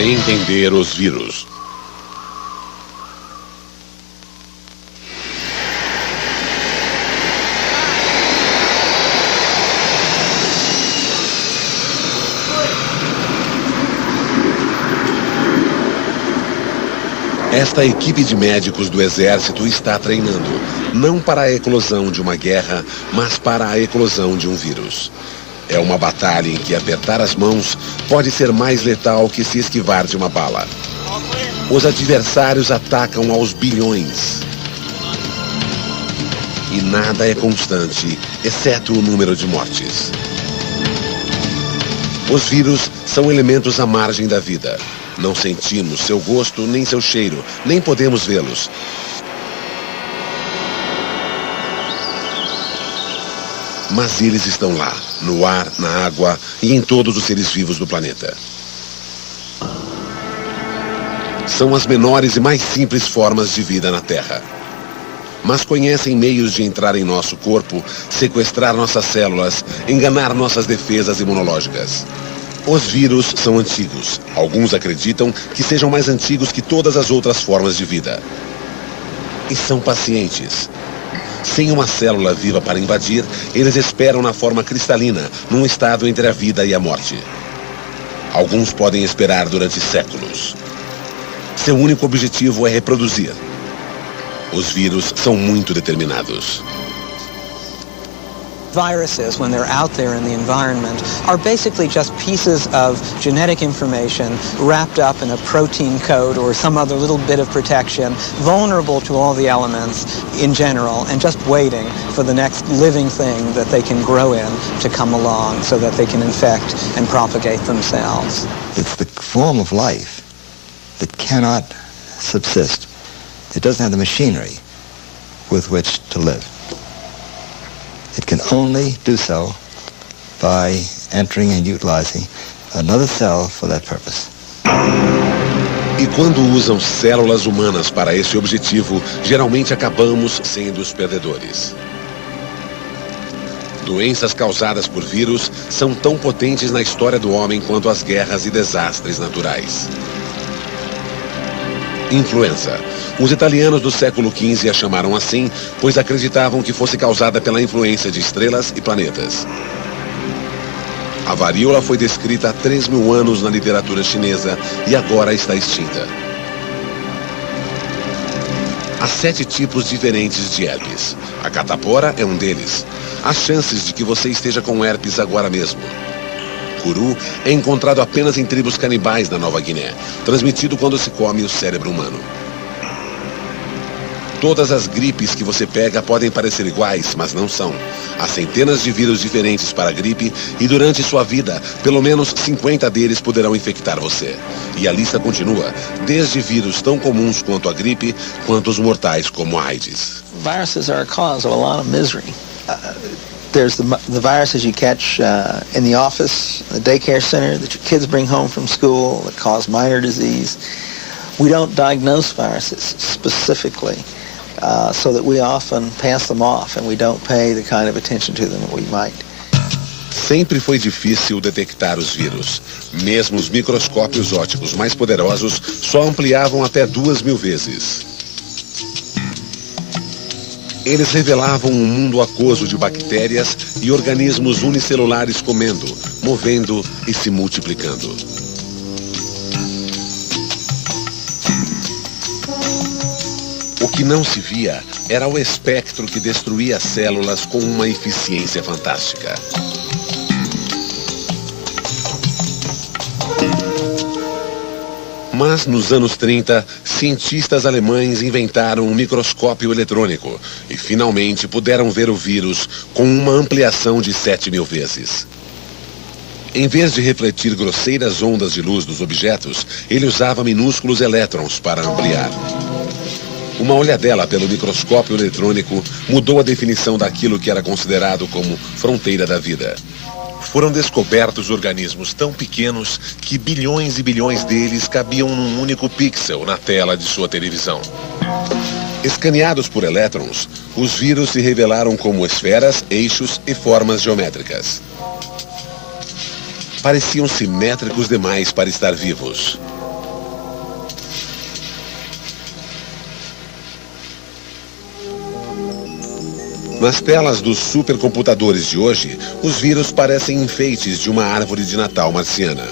para entender os vírus. Esta equipe de médicos do Exército está treinando, não para a eclosão de uma guerra, mas para a eclosão de um vírus. É uma batalha em que apertar as mãos pode ser mais letal que se esquivar de uma bala. Os adversários atacam aos bilhões. E nada é constante, exceto o número de mortes. Os vírus são elementos à margem da vida. Não sentimos seu gosto, nem seu cheiro, nem podemos vê-los. Mas eles estão lá, no ar, na água e em todos os seres vivos do planeta. São as menores e mais simples formas de vida na Terra. Mas conhecem meios de entrar em nosso corpo, sequestrar nossas células, enganar nossas defesas imunológicas. Os vírus são antigos. Alguns acreditam que sejam mais antigos que todas as outras formas de vida. E são pacientes. Sem uma célula viva para invadir, eles esperam na forma cristalina, num estado entre a vida e a morte. Alguns podem esperar durante séculos. Seu único objetivo é reproduzir. Os vírus são muito determinados. Viruses, when they're out there in the environment, are basically just pieces of genetic information wrapped up in a protein code or some other little bit of protection, vulnerable to all the elements in general, and just waiting for the next living thing that they can grow in to come along so that they can infect and propagate themselves. It's the form of life that cannot subsist. It doesn't have the machinery with which to live. It can only do so by entering and utilizing another cell for that purpose. E quando usam células humanas para esse objetivo, geralmente acabamos sendo os perdedores. Doenças causadas por vírus são tão potentes na história do homem quanto as guerras e desastres naturais. Influenza. Os italianos do século XV a chamaram assim, pois acreditavam que fosse causada pela influência de estrelas e planetas. A varíola foi descrita há 3.000 anos na literatura chinesa e agora está extinta. Há 7 tipos diferentes de herpes. A catapora é um deles. Há chances de que você esteja com herpes agora mesmo. Curu é encontrado apenas em tribos canibais da Nova Guiné, transmitido quando se come o cérebro humano. Todas as gripes que você pega podem parecer iguais, mas não são. Há centenas de vírus diferentes para a gripe e durante sua vida, pelo menos 50 deles poderão infectar você. E a lista continua, desde vírus tão comuns quanto a gripe, quanto os mortais como a AIDS. Viruses are a cause of a lot of misery. There's the viruses you catch in the office, the daycare center, that your kids bring home from school that cause minor disease. We don't diagnose viruses specifically, so that we often pass them off and we don't pay the kind of attention to them that we might. Sempre foi difícil detectar os vírus. Mesmo os microscópios ópticos mais poderosos só ampliavam até 2.000 vezes. Eles revelavam um mundo aquoso de bactérias e organismos unicelulares comendo, movendo e se multiplicando. O que não se via era o espectro que destruía as células com uma eficiência fantástica. Mas, nos anos 30, cientistas alemães inventaram um microscópio eletrônico e, finalmente, puderam ver o vírus com uma ampliação de 7.000 vezes. Em vez de refletir grosseiras ondas de luz dos objetos, ele usava minúsculos elétrons para ampliar. Uma olhadela pelo microscópio eletrônico mudou a definição daquilo que era considerado como fronteira da vida. Foram descobertos organismos tão pequenos que bilhões e bilhões deles cabiam num único pixel na tela de sua televisão. Escaneados por elétrons, os vírus se revelaram como esferas, eixos e formas geométricas. Pareciam simétricos demais para estar vivos. Nas telas dos supercomputadores de hoje, os vírus parecem enfeites de uma árvore de Natal marciana.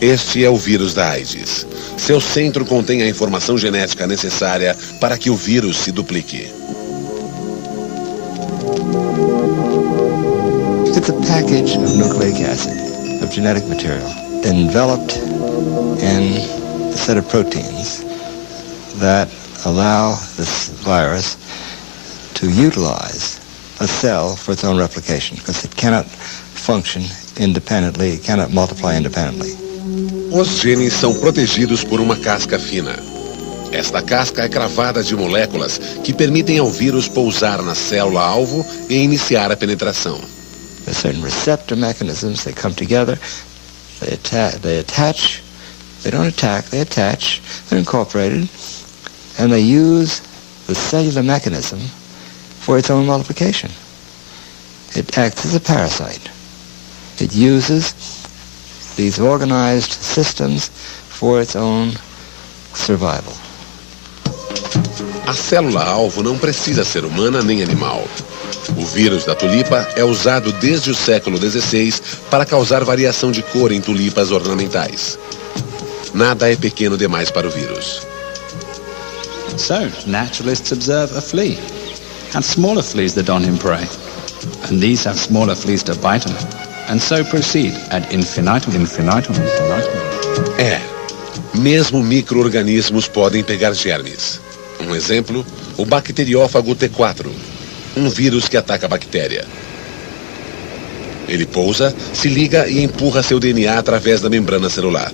Este é o vírus da AIDS. Seu centro contém a informação genética necessária para que o vírus se duplique. It's a package of nucleic acid, of genetic material, enveloped in a set of proteins that allow this virus to utilize a cell for its own replication, because it cannot function independently, it cannot multiply independently. Os genes são protegidos por uma casca fina. Esta casca é cravada de moléculas que permitem ao vírus pousar na célula-alvo e iniciar a penetração. There's certain receptor mechanisms, they come together, they attach, they don't attack, they attach, they're incorporated, and they use the cellular mechanism for its own multiplication. It acts as a parasite. It uses these organized systems for its own survival. A célula-alvo não precisa ser humana nem animal. O vírus da tulipa é usado desde o século XVI para causar variação de cor em tulipas ornamentais. Nada é pequeno demais para o vírus. So, naturalists observe a flea, and smaller fleas that on him prey. And these have smaller fleas to bite them, and so proceed ad infinitum. Mesmo micro-organismos podem pegar germes. Um exemplo, o bacteriófago T4, um vírus que ataca a bactéria. Ele pousa, se liga e empurra seu DNA através da membrana celular.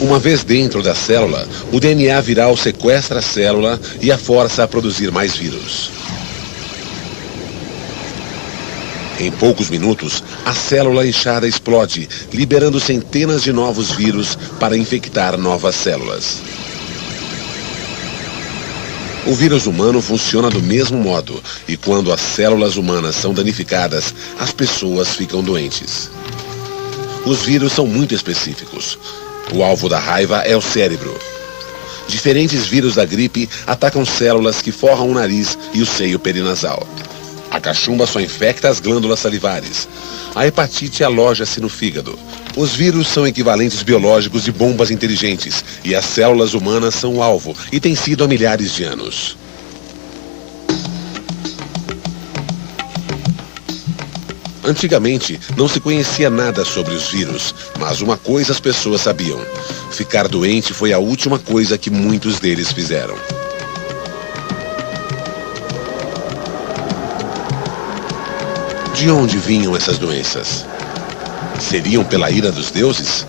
Uma vez dentro da célula, o DNA viral sequestra a célula e a força a produzir mais vírus. Em poucos minutos, a célula inchada explode, liberando centenas de novos vírus para infectar novas células. O vírus humano funciona do mesmo modo, e quando as células humanas são danificadas, as pessoas ficam doentes. Os vírus são muito específicos. O alvo da raiva é o cérebro. Diferentes vírus da gripe atacam células que forram o nariz e o seio perinasal. A cachumba só infecta as glândulas salivares. A hepatite aloja-se no fígado. Os vírus são equivalentes biológicos de bombas inteligentes e as células humanas são o alvo e têm sido há milhares de anos. Antigamente, não se conhecia nada sobre os vírus, mas uma coisa as pessoas sabiam. Ficar doente foi a última coisa que muitos deles fizeram. De onde vinham essas doenças? Seriam pela ira dos deuses?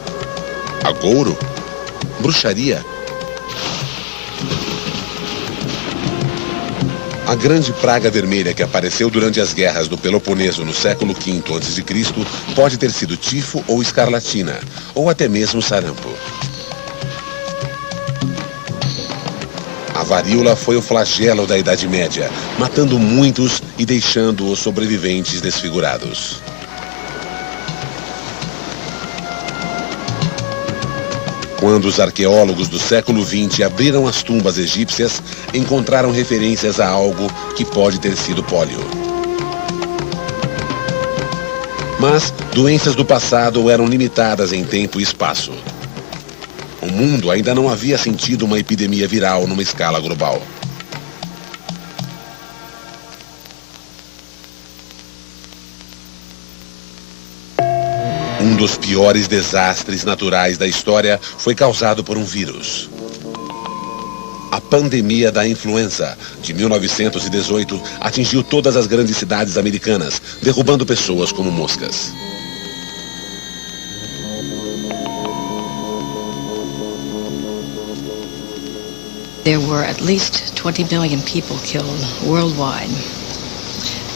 Agouro? Bruxaria? A grande praga vermelha que apareceu durante as guerras do Peloponeso no século V a.C. pode ter sido tifo ou escarlatina, ou até mesmo sarampo. A varíola foi o flagelo da Idade Média, matando muitos e deixando os sobreviventes desfigurados. Quando os arqueólogos do século XX abriram as tumbas egípcias, encontraram referências a algo que pode ter sido pólio. Mas doenças do passado eram limitadas em tempo e espaço. O mundo ainda não havia sentido uma epidemia viral numa escala global. Um dos piores desastres naturais da história foi causado por um vírus. A pandemia da influenza de 1918 atingiu todas as grandes cidades americanas, derrubando pessoas como moscas. There were at least 20 million people killed worldwide,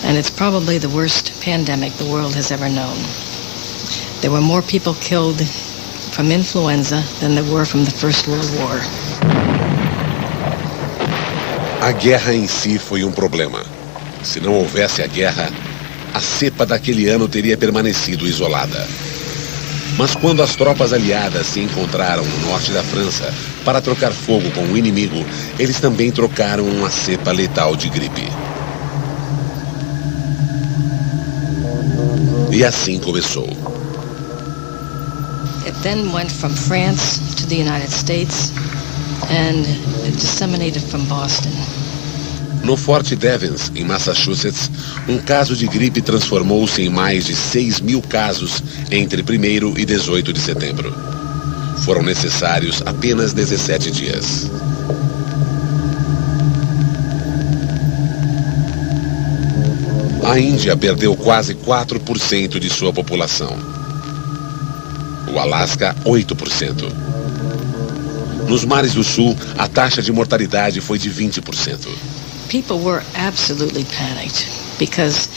and it's probably the worst pandemic the world has ever known. There were more people killed from influenza than there were from the First World War. A guerra em si foi um problema. Se não houvesse a guerra, a cepa daquele ano teria permanecido isolada. Mas quando as tropas aliadas se encontraram no norte da França para trocar fogo com o inimigo, eles também trocaram uma cepa letal de gripe. E assim começou. It then went from France to the United States and disseminated from Boston. No Forte Devens, em Massachusetts, um caso de gripe transformou-se em mais de 6.000 casos entre 1º e 18 de setembro. Foram necessários apenas 17 dias. A Índia perdeu quase 4% de sua população. O Alasca, 8%. Nos mares do sul, a taxa de mortalidade foi de 20%. People were absolutely panicked because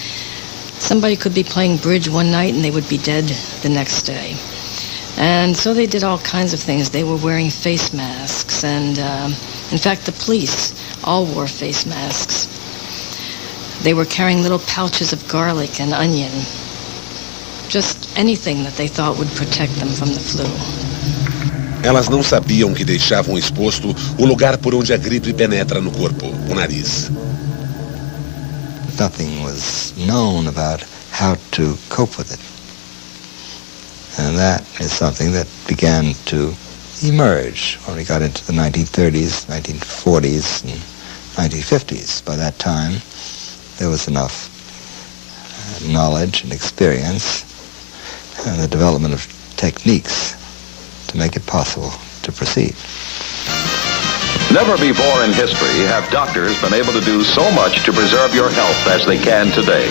somebody could be playing bridge one night and they would be dead the next day. And so they did all kinds of things. They were wearing face masks and, in fact, the police all wore face masks. They were carrying little pouches of garlic and onion. Just anything that they thought would protect them from the flu. Elas não sabiam que deixavam exposto o lugar por onde a gripe penetra no corpo, o nariz. Nothing was known about how to cope with it. And that is something that began to emerge when we got into the 1930s, 1940s, and 1950s. By that time, there was enough knowledge and experience and the development of techniques to make it possible to proceed. Never before in history have doctors been able to do so much to preserve your health as they can today.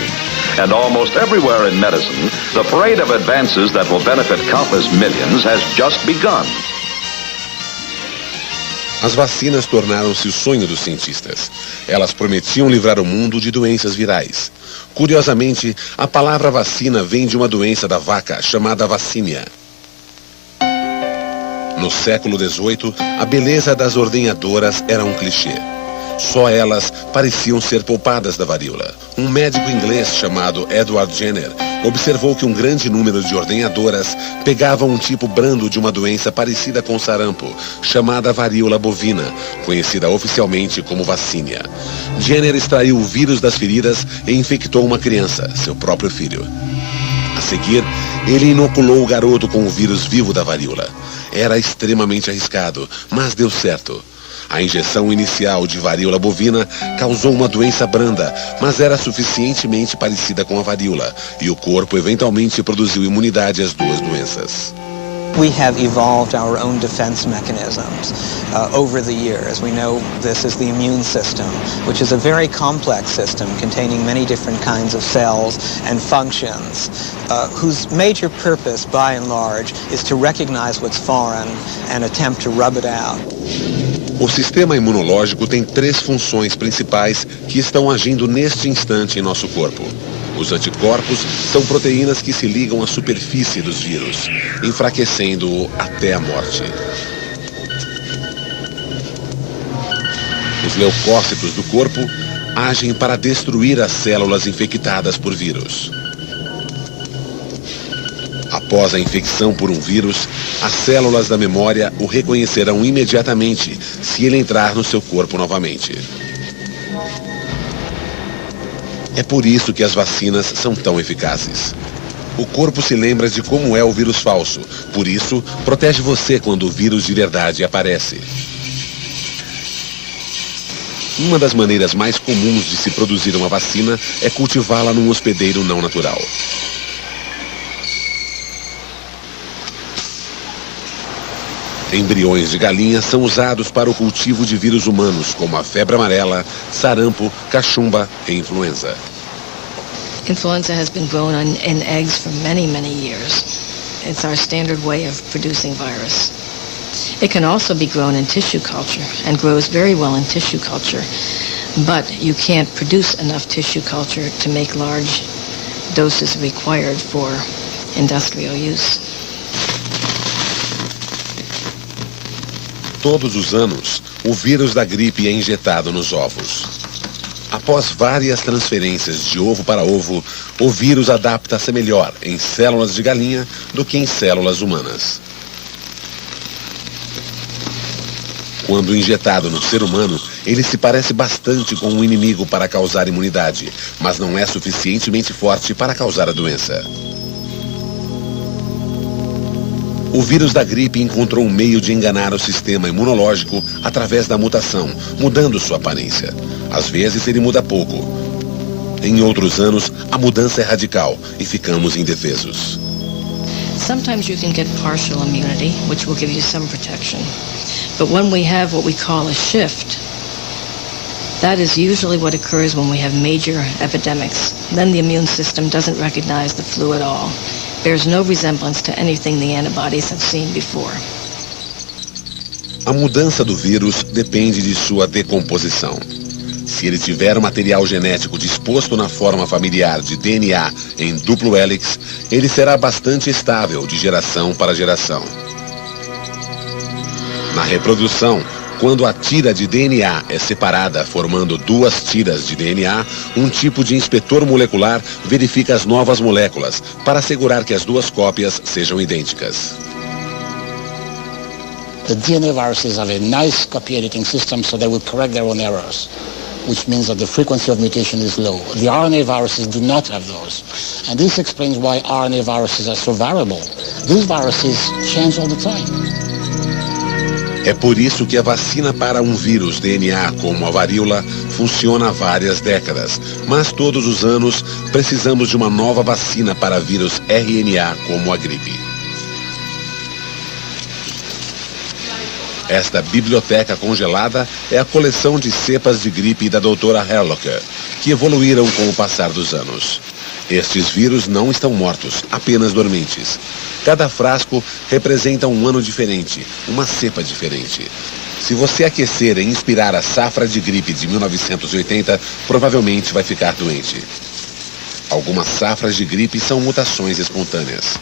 And almost everywhere in medicine, the parade of advances that will benefit countless millions has just begun. As vacinas tornaram-se o sonho dos cientistas. Elas prometiam livrar o mundo de doenças virais. Curiosamente, a palavra vacina vem de uma doença da vaca chamada vacínia. No século XVIII, a beleza das ordenhadoras era um clichê. Só elas pareciam ser poupadas da varíola. Um médico inglês chamado Edward Jenner observou que um grande número de ordenhadoras pegavam um tipo brando de uma doença parecida com sarampo, chamada varíola bovina, conhecida oficialmente como vacínia. Jenner extraiu o vírus das feridas e infectou uma criança, seu próprio filho. A seguir, ele inoculou o garoto com o vírus vivo da varíola. Era extremamente arriscado, mas deu certo. A injeção inicial de varíola bovina causou uma doença branda, mas era suficientemente parecida com a varíola, e o corpo eventualmente produziu imunidade às duas doenças. We have evolved our own defense mechanisms over the years. We know this is the immune system, which is a very complex system containing many different kinds of cells and functions, whose major purpose, by and large, is to recognize what's foreign and attempt to rub it out. O sistema imunológico tem 3 funções principais que estão agindo neste instante em nosso corpo. Os anticorpos são proteínas que se ligam à superfície dos vírus, enfraquecendo-o até a morte. Os leucócitos do corpo agem para destruir as células infectadas por vírus. Após a infecção por um vírus, as células da memória o reconhecerão imediatamente se ele entrar no seu corpo novamente. É por isso que as vacinas são tão eficazes. O corpo se lembra de como é o vírus falso, por isso protege você quando o vírus de verdade aparece. Uma das maneiras mais comuns de se produzir uma vacina é cultivá-la num hospedeiro não natural. Embriões de galinha são usados para o cultivo de vírus humanos, como a febre amarela, sarampo, cachumba e influenza. Influenza has been grown in eggs for many, many years. It's our standard way of producing virus. It can also be grown in tissue culture and grows very well in tissue culture, but you can't produce enough tissue culture to make large doses required for industrial use. Todos os anos, o vírus da gripe é injetado nos ovos. Após várias transferências de ovo para ovo, o vírus adapta-se melhor em células de galinha do que em células humanas. Quando injetado no ser humano, ele se parece bastante com um inimigo para causar imunidade, mas não é suficientemente forte para causar a doença. O vírus da gripe encontrou um meio de enganar o sistema imunológico através da mutação, mudando sua aparência. Às vezes ele muda pouco. Em outros anos, a mudança é radical e ficamos indefesos. Sometimes you can get partial immunity, which will give you some protection. But when we have what we call a shift, that is usually what occurs when we have major epidemics. Then the immune system doesn't recognize the flu at all. Bears no resemblance to anything the antibodies have seen before. A mudança do vírus depende de sua decomposição. Se ele tiver o material genético disposto na forma familiar de DNA em duplo hélix, ele será bastante estável de geração para geração. Na reprodução, quando a tira de DNA é separada formando duas tiras de DNA, um tipo de inspetor molecular verifica as novas moléculas para assegurar que as duas cópias sejam idênticas. The DNA viruses have a nice copy editing system, so they will correct their own errors, which means that the frequency of mutation is low. The RNA viruses do not have those. And this explains why RNA viruses are so variable. These viruses change all the time. É por isso que a vacina para um vírus DNA como a varíola funciona há várias décadas, mas todos os anos precisamos de uma nova vacina para vírus RNA como a gripe. Esta biblioteca congelada é a coleção de cepas de gripe da doutora Herlocker, que evoluíram com o passar dos anos. Estes vírus não estão mortos, apenas dormentes. Cada frasco representa um ano diferente, uma cepa diferente. Se você aquecer e inspirar a safra de gripe de 1980, provavelmente vai ficar doente. Algumas safras de gripe são mutações espontâneas.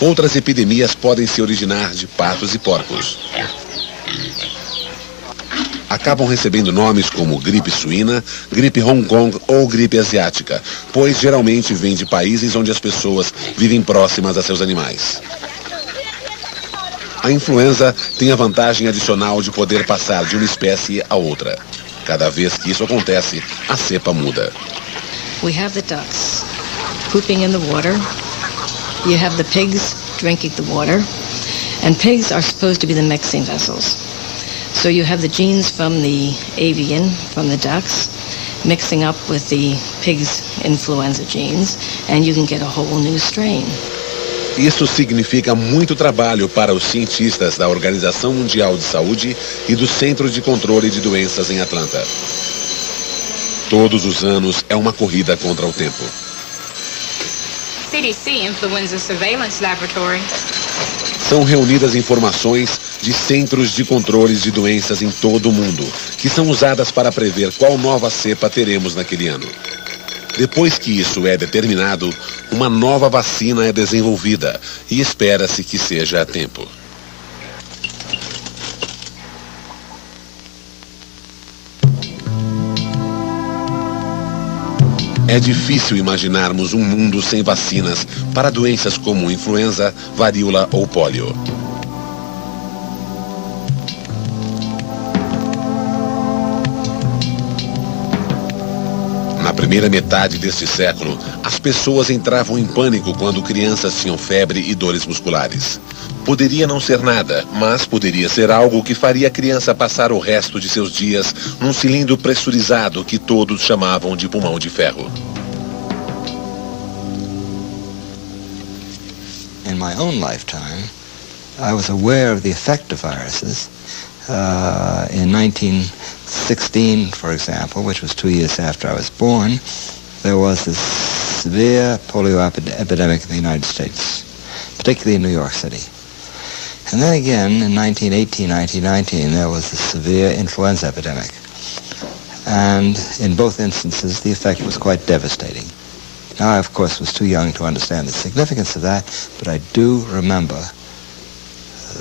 Outras epidemias podem se originar de patos e porcos. Acabam recebendo nomes como gripe suína, gripe Hong Kong ou gripe asiática, pois geralmente vêm de países onde as pessoas vivem próximas a seus animais. A influenza tem a vantagem adicional de poder passar de uma espécie a outra. Cada vez que isso acontece, a cepa muda. We have the ducks pooping in the water. You have the pigs drinking the water. And pigs are supposed to be the mixing vessels. So you have the genes from the avian, from the ducks, mixing up with the pig's influenza genes, and you can get a whole new strain. Isso significa muito trabalho para os cientistas da Organização Mundial de Saúde e do Centro de Controle de Doenças em Atlanta. Todos os anos é uma corrida contra o tempo. CDC Influenza Surveillance Laboratory. São reunidas informações de centros de controles de doenças em todo o mundo, que são usadas para prever qual nova cepa teremos naquele ano. Depois que isso é determinado, uma nova vacina é desenvolvida e espera-se que seja a tempo. É difícil imaginarmos um mundo sem vacinas para doenças como influenza, varíola ou pólio. Na primeira metade deste século, as pessoas entravam em pânico quando crianças tinham febre e dores musculares. Poderia não ser nada, mas poderia ser algo que faria a criança passar o resto de seus dias num cilindro pressurizado que todos chamavam de pulmão de ferro. In my own lifetime, I was aware of the effect of viruses. In 1916, for example, which was 2 years after I was born, there was this severe polio epidemic in the United States, particularly in New York City. And then again, in 1918, 1919, there was a severe influenza epidemic. And in both instances, the effect was quite devastating. Now, I, of course, was too young to understand the significance of that, but I do remember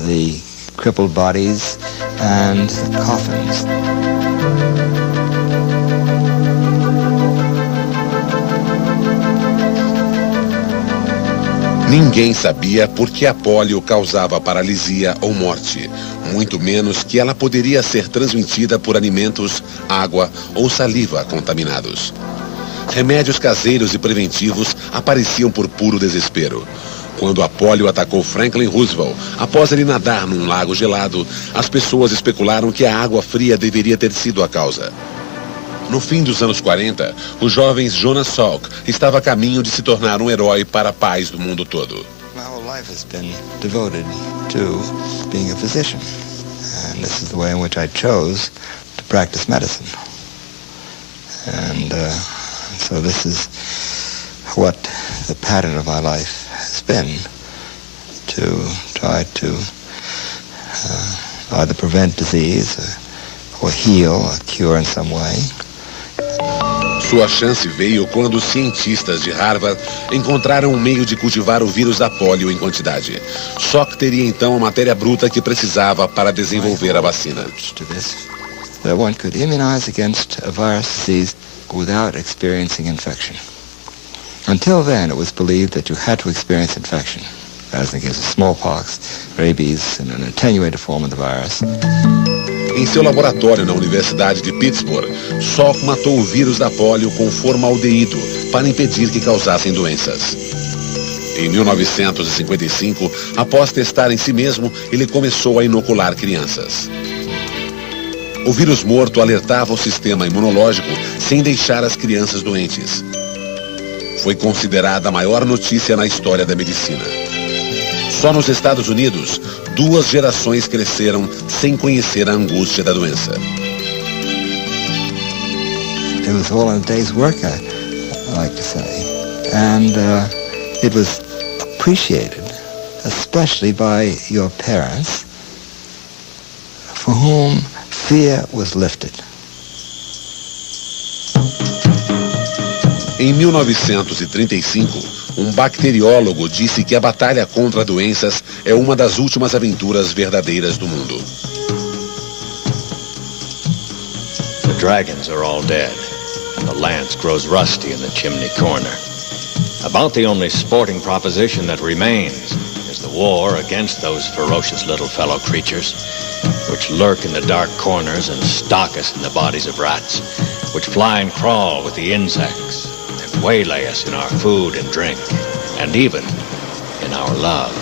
the crippled bodies and coffins. Ninguém sabia por que a polio causava paralisia ou morte, muito menos que ela poderia ser transmitida por alimentos, água ou saliva contaminados. Remédios caseiros e preventivos apareciam por puro desespero. Quando a polio atacou Franklin Roosevelt, após ele nadar num lago gelado, as pessoas especularam que a água fria deveria ter sido a causa. No fim dos anos 40, o jovem Jonas Salk estava a caminho de se tornar um herói para a paz do mundo todo. My whole life has been devoted to being a physician. And this is the way in which I chose to practice medicine. And so this is what the pattern of my life has been, to try to either prevent disease or heal or cure in some way. Sua chance veio quando os cientistas de Harvard encontraram um meio de cultivar o vírus da polio em quantidade. Salk teria então a matéria bruta que precisava para desenvolver a vacina. That one could immunize against a virus disease without experiencing infection. Until then, it was believed that you had to experience infection, as in the case of smallpox, rabies, and an attenuated form of the virus. Em seu laboratório na Universidade de Pittsburgh, Salk matou o vírus da polio com formaldeído para impedir que causassem doenças. Em 1955, após testar em si mesmo, ele começou a inocular crianças. O vírus morto alertava o sistema imunológico sem deixar as crianças doentes. Foi considerada a maior notícia na história da medicina. Só nos Estados Unidos, 2 gerações cresceram sem conhecer a angústia da doença. It was all in a day's work, I like to say. And it was appreciated, especially by your parents, for whom fear was lifted. Em 1935, um bacteriólogo disse que a batalha contra doenças é uma das últimas aventuras verdadeiras do mundo. The dragons are all dead, and the lance grows rusty in the chimney corner. About the only sporting proposition that remains is the war against those ferocious little fellow creatures, which lurk in the dark corners and stalk us in the bodies of rats, which fly and crawl with the insects, and waylay us in our food and drink, and even in our love.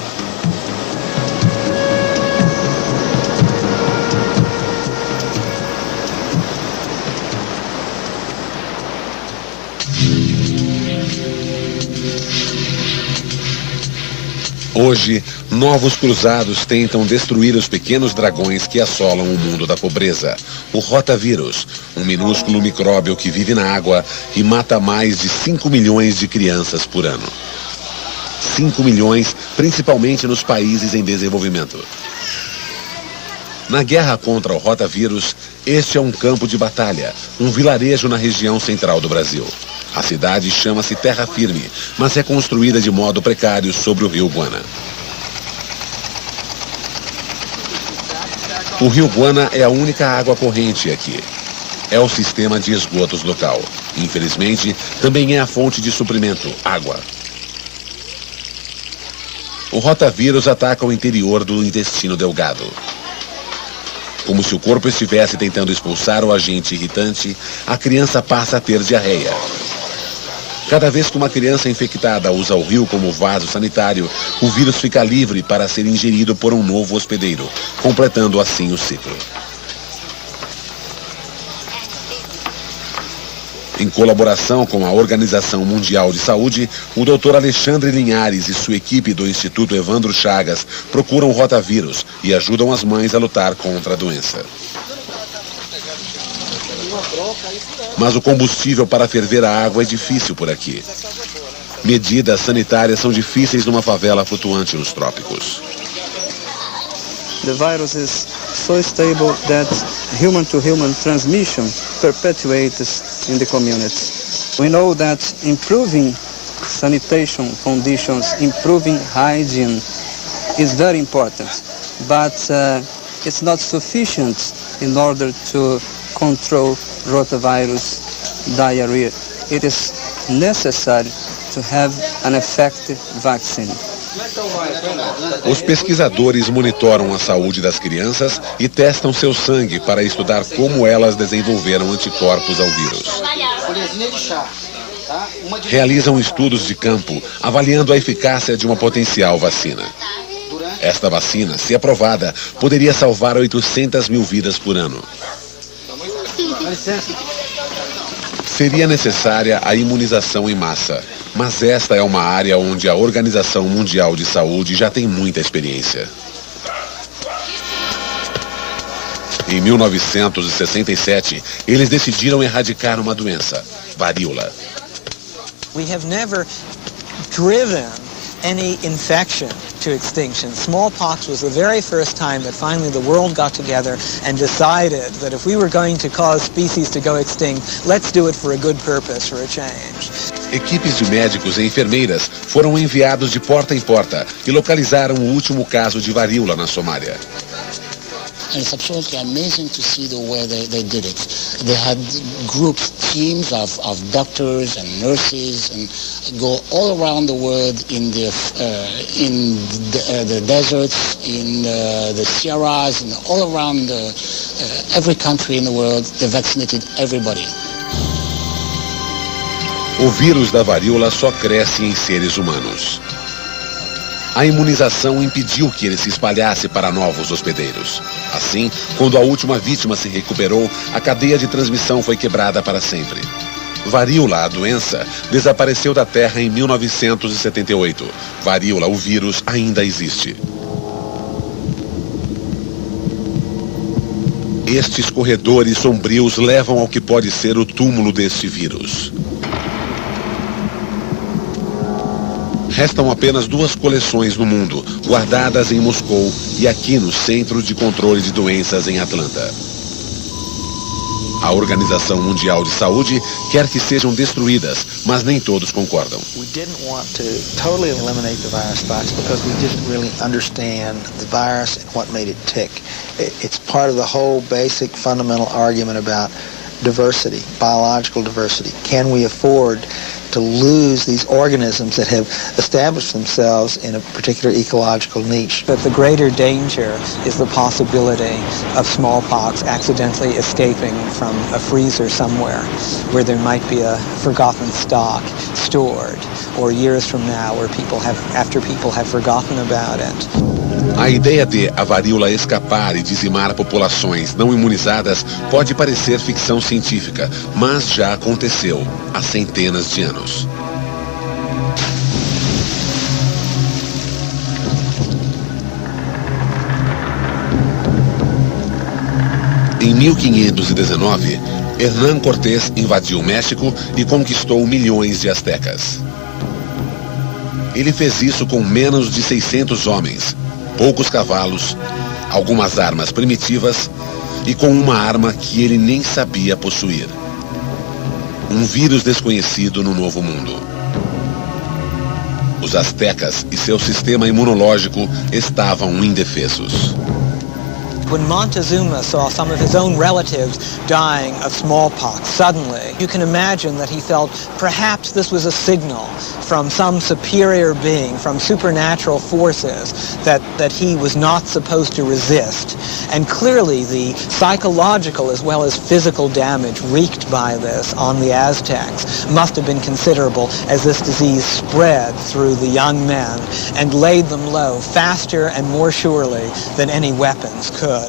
Hoje, novos cruzados tentam destruir os pequenos dragões que assolam o mundo da pobreza. O rotavírus, um minúsculo micróbio que vive na água e mata mais de 5 milhões de crianças por ano. 5 milhões, principalmente nos países em desenvolvimento. Na guerra contra o rotavírus, este é um campo de batalha, um vilarejo na região central do Brasil. A cidade chama-se Terra Firme, mas é construída de modo precário sobre o rio Guana. O rio Guana é a única água corrente aqui. É o sistema de esgotos local. Infelizmente, também é a fonte de suprimento, água. O rotavírus ataca o interior do intestino delgado. Como se o corpo estivesse tentando expulsar o agente irritante, a criança passa a ter diarreia. Cada vez que uma criança infectada usa o rio como vaso sanitário, o vírus fica livre para ser ingerido por um novo hospedeiro, completando assim o ciclo. Em colaboração com a Organização Mundial de Saúde, o Dr. Alexandre Linhares e sua equipe do Instituto Evandro Chagas procuram o rotavírus e ajudam as mães a lutar contra a doença. Mas o combustível para ferver a água é difícil por aqui. Medidas sanitárias são difíceis numa favela flutuante nos trópicos. The virus is so stable that human-to-human transmission perpetuates in the community. We know that improving sanitation conditions, improving hygiene is very important, but it's not sufficient in order to control rotavirus diarrhea. It is necessary to have an effective vaccine. Os pesquisadores monitoram a saúde das crianças e testam seu sangue para estudar como elas desenvolveram anticorpos ao vírus. Realizam estudos de campo, avaliando a eficácia de uma potencial vacina. Esta vacina, se aprovada, poderia salvar 800 mil vidas por ano. Seria necessária a imunização em massa, mas esta é uma área onde a Organização Mundial de Saúde já tem muita experiência. Em 1967, eles decidiram erradicar uma doença, varíola. We have never driven any infection to extinction. Smallpox was the very first time that finally the world got together and decided that if we were going to cause species to go extinct, let's do it for a good purpose, for a change. Equipes de médicos e enfermeiras foram enviados de porta em porta e localizaram o último caso de varíola na Somália. And it's absolutely amazing to see the way they did it. They had groups, teams of doctors and nurses, and go all around the world in the deserts, in the Sierras, and all around every country in the world. They vaccinated everybody. O vírus da varíola só cresce em seres humanos. A imunização impediu que ele se espalhasse para novos hospedeiros. Assim, quando a última vítima se recuperou, a cadeia de transmissão foi quebrada para sempre. Varíola, a doença, desapareceu da Terra em 1978. Varíola, o vírus, ainda existe. Estes corredores sombrios levam ao que pode ser o túmulo deste vírus. Restam apenas 2 coleções no mundo, guardadas em Moscou e aqui no Centro de Controle de Doenças em Atlanta. A Organização Mundial de Saúde quer que sejam destruídas, mas nem todos concordam. We didn't want to totally eliminate the virus spots because we didn't really understand the virus and what made it tick. It's part of the whole basic fundamental argument about diversity, biological diversity. Can we afford to lose these organisms that have established themselves in a particular ecological niche? But the greater danger is the possibility of smallpox accidentally escaping from a freezer somewhere where there might be a forgotten stock stored, or years from now where after people have forgotten about it. A ideia de a varíola escapar e dizimar populações não imunizadas pode parecer ficção científica, mas já aconteceu há centenas de anos. Em 1519, Hernán Cortés invadiu o México e conquistou milhões de astecas. Ele fez isso com menos de 600 homens, poucos cavalos, algumas armas primitivas e com uma arma que ele nem sabia possuir. Um vírus desconhecido no Novo Mundo. Os astecas e seu sistema imunológico estavam indefesos. When Montezuma saw some of his own relatives dying of smallpox suddenly, you can imagine that he felt perhaps this was a signal from some superior being, from supernatural forces, that he was not supposed to resist. And clearly the psychological as well as physical damage wreaked by this on the Aztecs must have been considerable as this disease spread through the young men and laid them low faster and more surely than any weapons could.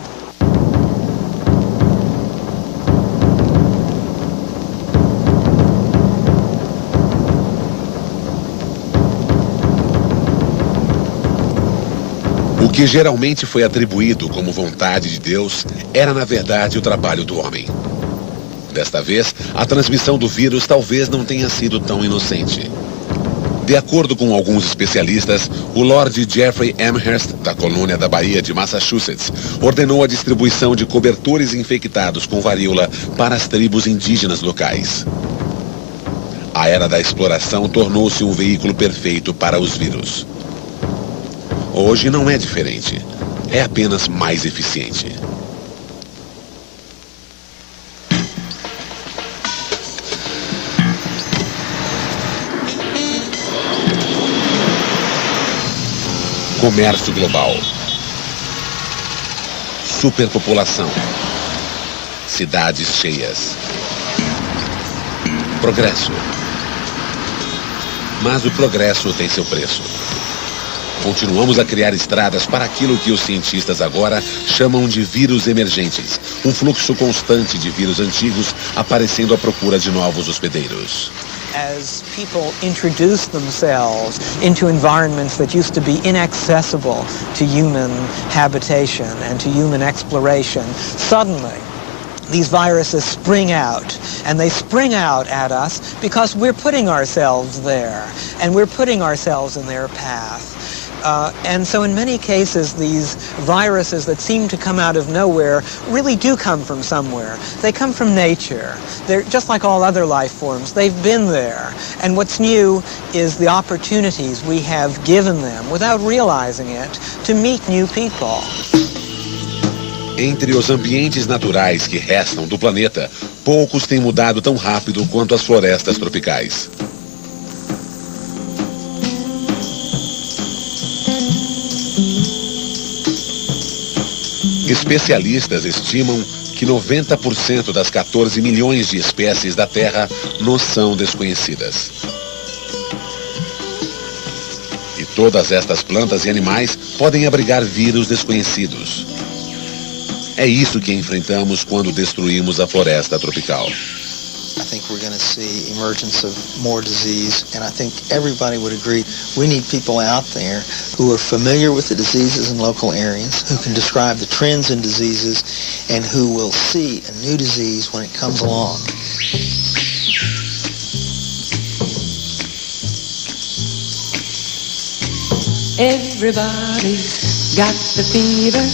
O que geralmente foi atribuído como vontade de Deus era, na verdade, o trabalho do homem. Desta vez, a transmissão do vírus talvez não tenha sido tão inocente. De acordo com alguns especialistas, o Lord Jeffrey Amherst, da colônia da Bahia de Massachusetts, ordenou a distribuição de cobertores infectados com varíola para as tribos indígenas locais. A era da exploração tornou-se um veículo perfeito para os vírus. Hoje não é diferente. É apenas mais eficiente. Comércio global. Superpopulação. Cidades cheias. Progresso. Mas o progresso tem seu preço. Continuamos a criar estradas para aquilo que os cientistas agora chamam de vírus emergentes. Um fluxo constante de vírus antigos aparecendo à procura de novos hospedeiros. As people introduce themselves into environments that used to be inaccessible to human habitation and to human exploration, suddenly these viruses spring out, and they spring out at us because we're putting ourselves there, and we're putting ourselves in their path. And so in many cases, these viruses that seem to come out of nowhere really do come from somewhere. They come from nature. They're just like all other life forms. They've been there. And what's new is the opportunities we have given them, without realizing it, to meet new people. Entre os ambientes naturais que restam do planeta, poucos têm mudado tão rápido quanto as florestas tropicais. Especialistas estimam que 90% das 14 milhões de espécies da Terra nos são desconhecidas. E todas estas plantas e animais podem abrigar vírus desconhecidos. É isso que enfrentamos quando destruímos a floresta tropical. I think we're going to see emergence of more disease, and I think everybody would agree we need people out there who are familiar with the diseases in local areas, who can describe the trends in diseases, and who will see a new disease when it comes along. Everybody's got the fever.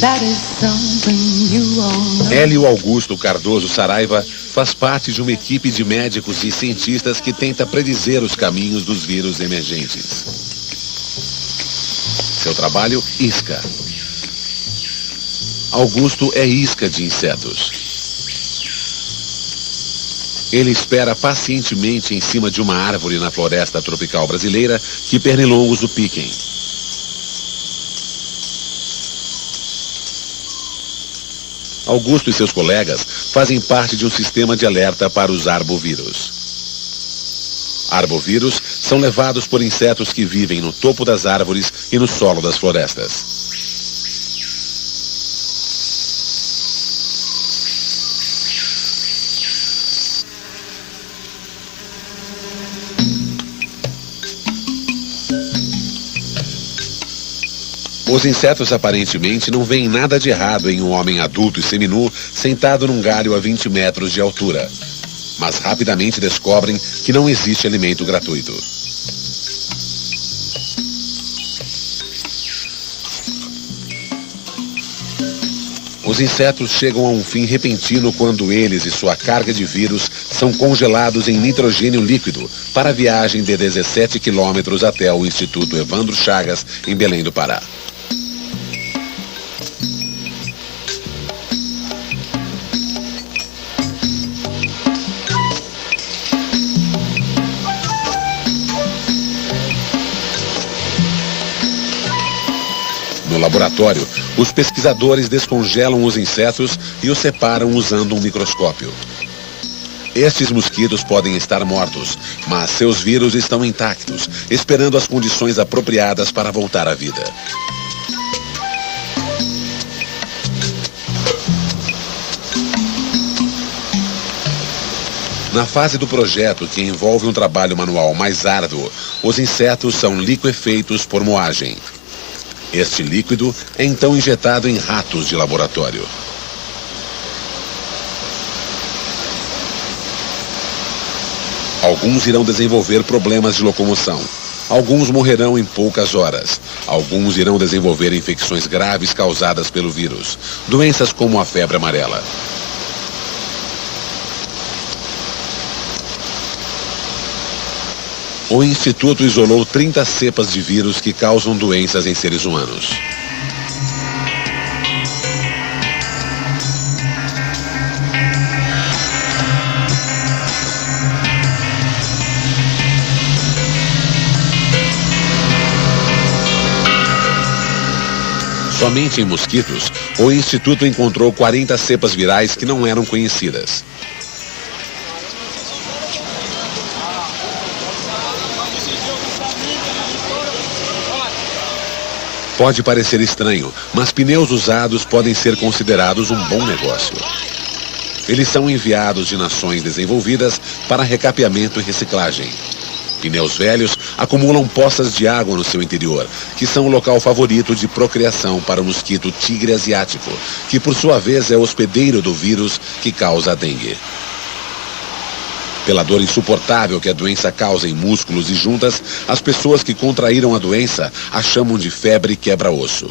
That is something you all know. Hélio Augusto Cardoso Saraiva faz parte de uma equipe de médicos e cientistas que tenta predizer os caminhos dos vírus emergentes. Seu trabalho, isca. Augusto é isca de insetos. Ele espera pacientemente em cima de uma árvore na floresta tropical brasileira que pernilongos o piquem. Augusto e seus colegas fazem parte de um sistema de alerta para os arbovírus. Arbovírus são levados por insetos que vivem no topo das árvores e no solo das florestas. Os insetos aparentemente não veem nada de errado em um homem adulto e seminu sentado num galho a 20 metros de altura, mas rapidamente descobrem que não existe alimento gratuito. Os insetos chegam a um fim repentino quando eles e sua carga de vírus são congelados em nitrogênio líquido para a viagem de 17 quilômetros até o Instituto Evandro Chagas, em Belém do Pará. No laboratório, os pesquisadores descongelam os insetos e os separam usando um microscópio. Estes mosquitos podem estar mortos, mas seus vírus estão intactos, esperando as condições apropriadas para voltar à vida. Na fase do projeto, que envolve um trabalho manual mais árduo, os insetos são liquefeitos por moagem. Este líquido é então injetado em ratos de laboratório. Alguns irão desenvolver problemas de locomoção. Alguns morrerão em poucas horas. Alguns irão desenvolver infecções graves causadas pelo vírus. Doenças como a febre amarela. O Instituto isolou 30 cepas de vírus que causam doenças em seres humanos. Somente em mosquitos, o Instituto encontrou 40 cepas virais que não eram conhecidas. Pode parecer estranho, mas pneus usados podem ser considerados um bom negócio. Eles são enviados de nações desenvolvidas para recapeamento e reciclagem. Pneus velhos acumulam poças de água no seu interior, que são o local favorito de procriação para o mosquito tigre asiático, que por sua vez é hospedeiro do vírus que causa a dengue. Pela dor insuportável que a doença causa em músculos e juntas, as pessoas que contraíram a doença a chamam de febre quebra-osso.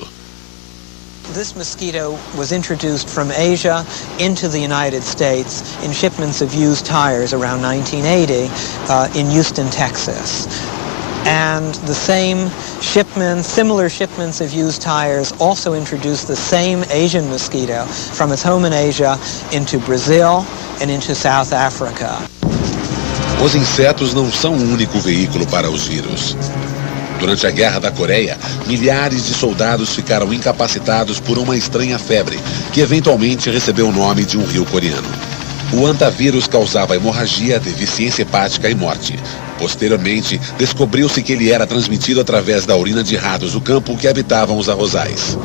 This mosquito was introduced from Asia into the United States in shipments of used tires around 1980 in Houston, Texas. And the same shipments, similar shipments of used tires also introduced the same Asian mosquito from its home in Asia into Brazil and into South Africa. Os insetos não são o único veículo para os vírus. Durante a Guerra da Coreia, milhares de soldados ficaram incapacitados por uma estranha febre, que eventualmente recebeu o nome de um rio coreano. O antavírus causava hemorragia, deficiência hepática e morte. Posteriormente, descobriu-se que ele era transmitido através da urina de ratos do campo que habitavam os arrozais.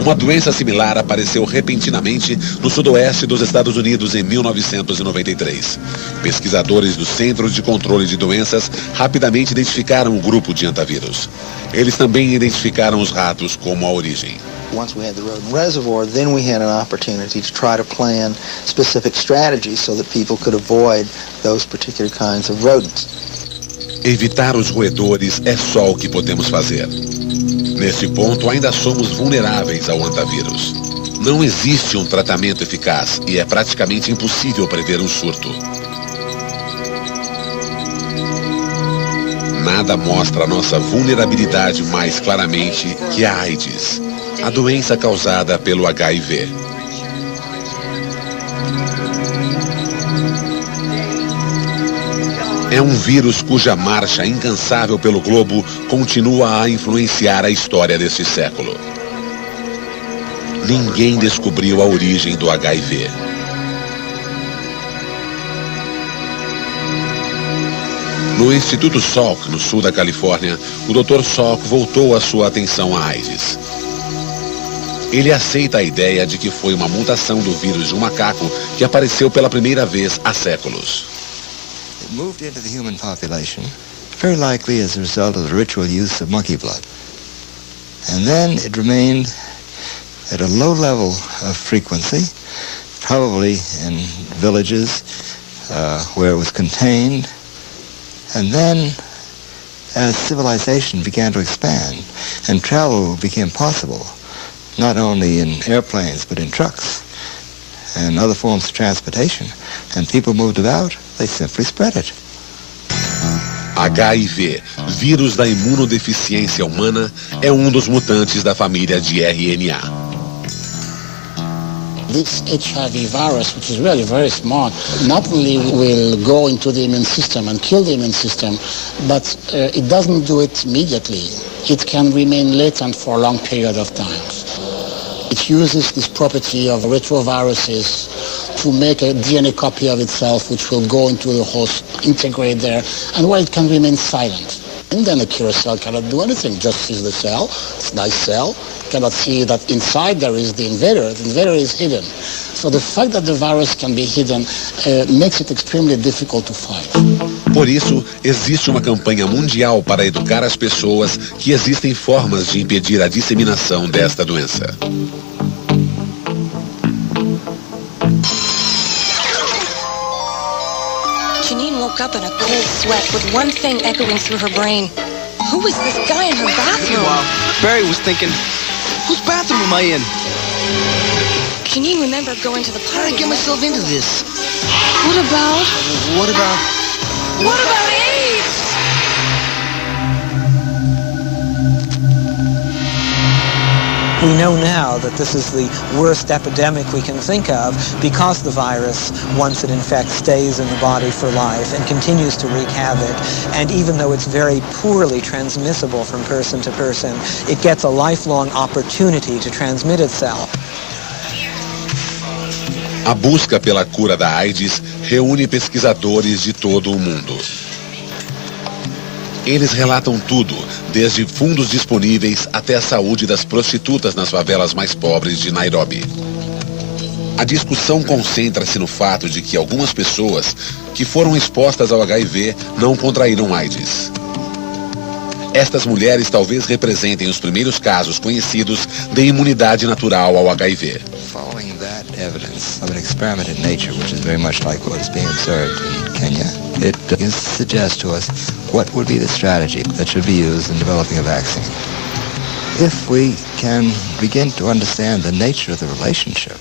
Uma doença similar apareceu repentinamente no sudoeste dos Estados Unidos em 1993. Pesquisadores do Centro de Controle de Doenças rapidamente identificaram o grupo de antavírus. Eles também identificaram os ratos como a origem. Once we had the rodent reservoir, then we had an opportunity to try to plan specific strategies so that people could avoid those particular kinds of rodents. Evitar os roedores é só o que podemos fazer. Nesse ponto, ainda somos vulneráveis ao antavírus. Não existe um tratamento eficaz e é praticamente impossível prever um surto. Nada mostra a nossa vulnerabilidade mais claramente que a AIDS, a doença causada pelo HIV. É um vírus cuja marcha incansável pelo globo continua a influenciar a história deste século. Ninguém descobriu a origem do HIV. No Instituto Salk, no sul da Califórnia, o Dr. Salk voltou a sua atenção à AIDS. Ele aceita a ideia de que foi uma mutação do vírus de um macaco que apareceu pela primeira vez há séculos. It moved into the human population, very likely as a result of the ritual use of monkey blood. And then it remained at a low level of frequency, probably in villages where it was contained. And then as civilization began to expand and travel became possible, not only in airplanes but in trucks and other forms of transportation, and people moved about, they simply spread it. HIV, vírus da imunodeficiência humana, é um dos mutantes da família de RNA. This HIV virus, which is really very smart, not only will go into the immune system and kill the immune system, but it doesn't do it immediately. It can remain latent for a long period of time. It uses this property of retroviruses to make a DNA copy of itself, which will go into the host, integrate there, and where it can remain silent. And then a killer cell cannot do anything, just sees the cell, it's a nice cell, cannot see that inside there is the invader is hidden. So the fact that the virus can be hidden makes it extremely difficult to fight. Por isso, existe uma campanha mundial para educar as pessoas que existem formas de impedir a disseminação desta doença. Janine woke up in a cold sweat with one thing echoing through her brain. Who was this guy in her bathroom? Meanwhile, Barry was thinking, whose bathroom am I in? Janine remembered going to the party. How did I get myself into this? What about AIDS? AIDS? We know now that this is the worst epidemic we can think of because the virus, once it infects, stays in the body for life and continues to wreak havoc. And even though it's very poorly transmissible from person to person, it gets a lifelong opportunity to transmit itself. A busca pela cura da AIDS reúne pesquisadores de todo o mundo. Eles relatam tudo, desde fundos disponíveis até a saúde das prostitutas nas favelas mais pobres de Nairobi. A discussão concentra-se no fato de que algumas pessoas que foram expostas ao HIV não contraíram AIDS. Estas mulheres talvez representem os primeiros casos conhecidos de imunidade natural ao HIV. Following that evidence of an experiment in nature, which is very much like what is being observed in Kenya, it suggests to us what would be the strategy that should be used in developing a vaccine. If we can begin to understand the nature of the relationship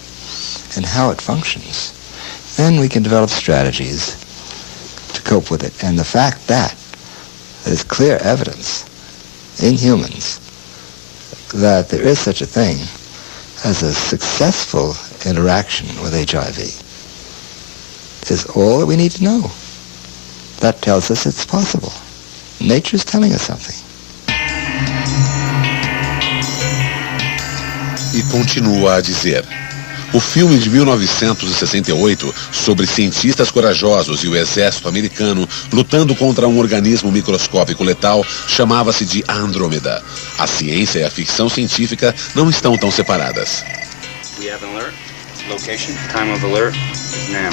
and how it functions, then we can develop strategies to cope with it. And the fact that there's clear evidence in humans that there is such a thing as a successful interaction with HIV is all that we need to know. That tells us it's possible. Nature's telling us something. E continua a dizer: o filme de 1968 sobre cientistas corajosos e o exército americano lutando contra um organismo microscópico letal chamava-se de Andrômeda. A ciência e a ficção científica não estão tão separadas. We have an alert. Location, time of alert, now.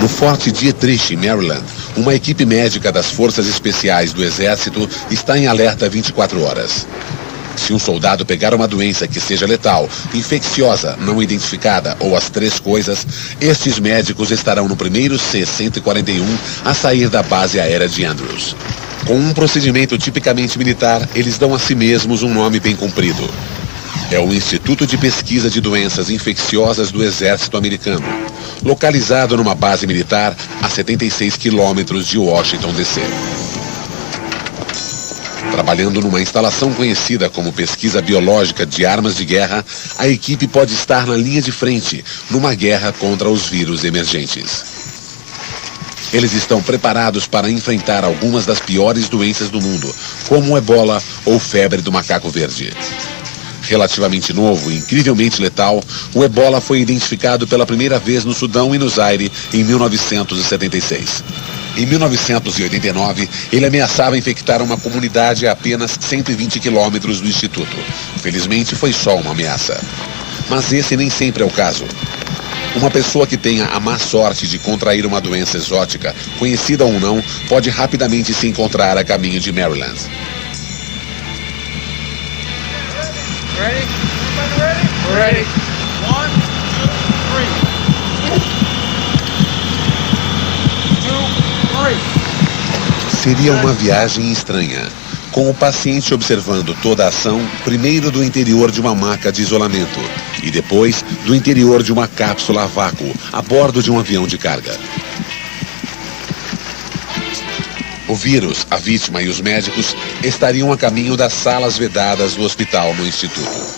No Forte Dietrich, Maryland, uma equipe médica das Forças Especiais do Exército está em alerta 24 horas. Se um soldado pegar uma doença que seja letal, infecciosa, não identificada ou as três coisas, estes médicos estarão no primeiro C-141 a sair da base aérea de Andrews. Com um procedimento tipicamente militar, eles dão a si mesmos um nome bem comprido. É o Instituto de Pesquisa de Doenças Infecciosas do Exército Americano, localizado numa base militar a 76 quilômetros de Washington, D.C. Trabalhando numa instalação conhecida como pesquisa biológica de armas de guerra, a equipe pode estar na linha de frente, numa guerra contra os vírus emergentes. Eles estão preparados para enfrentar algumas das piores doenças do mundo, como o ebola ou febre do macaco verde. Relativamente novo e incrivelmente letal, o ebola foi identificado pela primeira vez no Sudão e no Zaire em 1976. Em 1989, ele ameaçava infectar uma comunidade a apenas 120 quilômetros do Instituto. Felizmente, foi só uma ameaça. Mas esse nem sempre é o caso. Uma pessoa que tenha a má sorte de contrair uma doença exótica, conhecida ou não, pode rapidamente se encontrar a caminho de Maryland. Ready? Ready? Ready. 1, 2, 3. Seria uma viagem estranha, com o paciente observando toda a ação, primeiro do interior de uma maca de isolamento e depois do interior de uma cápsula a vácuo, a bordo de um avião de carga. O vírus, a vítima e os médicos estariam a caminho das salas vedadas do hospital no Instituto.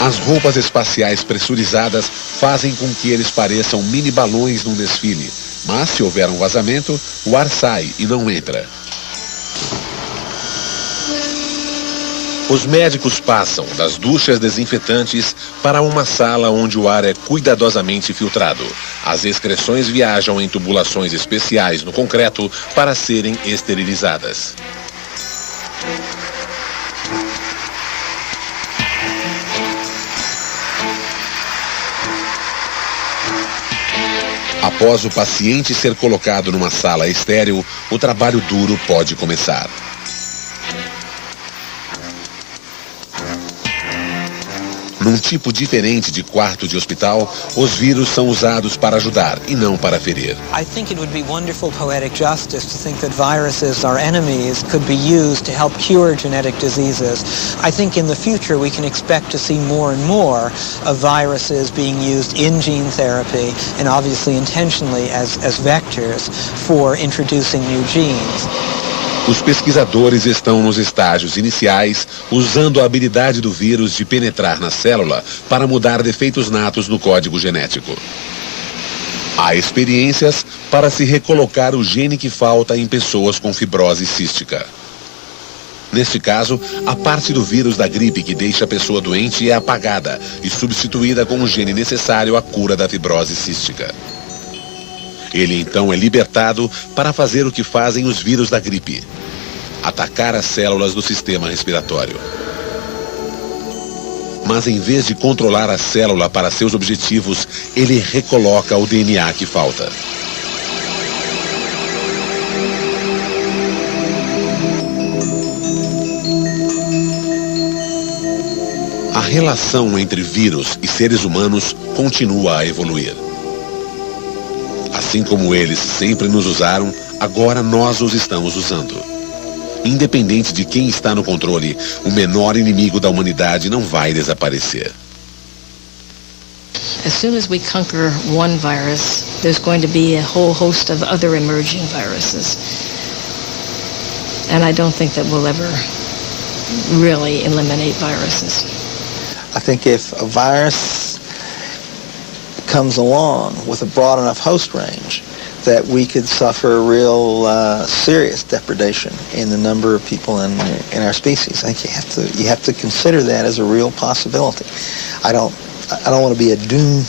As roupas espaciais pressurizadas fazem com que eles pareçam mini balões num desfile. Mas, se houver um vazamento, o ar sai e não entra. Os médicos passam das duchas desinfetantes para uma sala onde o ar é cuidadosamente filtrado. As excreções viajam em tubulações especiais no concreto para serem esterilizadas. Após o paciente ser colocado numa sala estéril, o trabalho duro pode começar. Num tipo diferente de quarto de hospital, os vírus são usados para ajudar e não para ferir. I think it would be wonderful poetic justice to think that viruses, our enemies, could be used to help cure genetic diseases. I think in the future we can expect to see more and more of viruses being used in gene therapy and obviously intentionally as vectors for introducing new genes. Os pesquisadores estão nos estágios iniciais, usando a habilidade do vírus de penetrar na célula para mudar defeitos natos no código genético. Há experiências para se recolocar o gene que falta em pessoas com fibrose cística. Neste caso, a parte do vírus da gripe que deixa a pessoa doente é apagada e substituída com o gene necessário à cura da fibrose cística. Ele então é libertado para fazer o que fazem os vírus da gripe: atacar as células do sistema respiratório. Mas em vez de controlar a célula para seus objetivos, ele recoloca o DNA que falta. A relação entre vírus e seres humanos continua a evoluir. Assim como eles sempre nos usaram, agora nós os estamos usando. Independente de quem está no controle, o menor inimigo da humanidade não vai desaparecer. As soon as we conquer one virus, there's going to be a whole host of other emerging viruses. And I don't think that we'll ever really eliminate viruses. I think if a virus comes along with a broad enough host range, that we could suffer real serious depredation in the number of people in our species. I think you have to consider that as a real possibility. I don't want to be a doom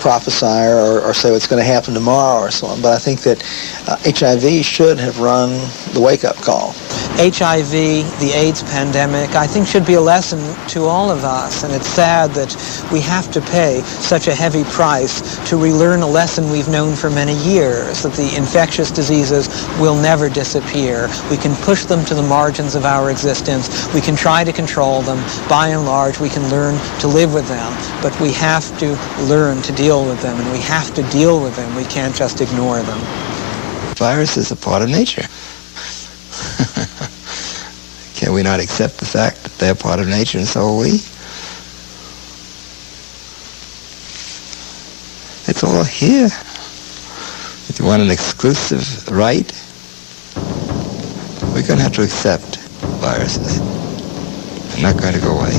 prophesier or say what's going to happen tomorrow or so on, but I think that HIV should have run the wake-up call. HIV, the AIDS pandemic, I think should be a lesson to all of us, and it's sad that we have to pay such a heavy price to relearn a lesson we've known for many years, that the infectious diseases will never disappear. We can push them to the margins of our existence. We can try to control them. By and large, we can learn to live with them, but we have to learn to deal with them, and we have to deal with them. We can't just ignore them. Viruses are part of nature. Can we not accept the fact that they're part of nature and so are we? It's all here. If you want an exclusive right, we're going to have to accept viruses. They're not going to go away.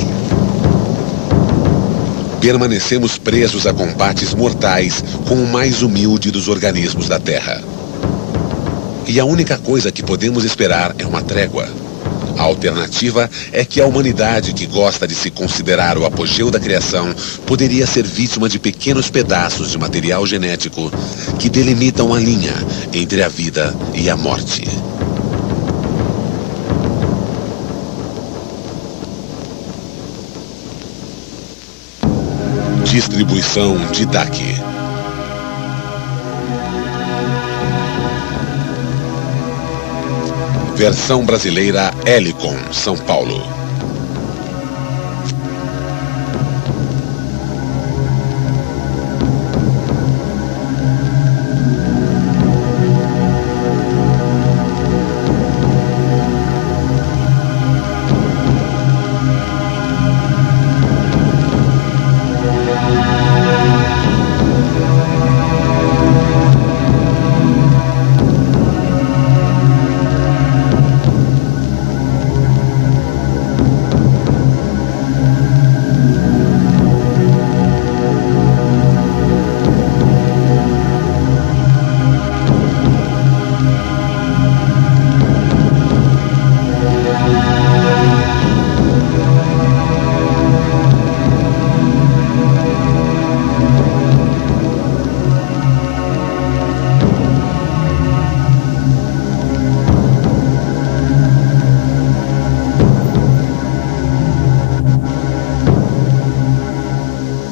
Permanecemos presos a combates mortais com o mais humilde dos organismos da Terra. E a única coisa que podemos esperar é uma trégua. A alternativa é que a humanidade, que gosta de se considerar o apogeu da criação, poderia ser vítima de pequenos pedaços de material genético que delimitam a linha entre a vida e a morte. Distribuição Didac. Versão brasileira Helicon, São Paulo.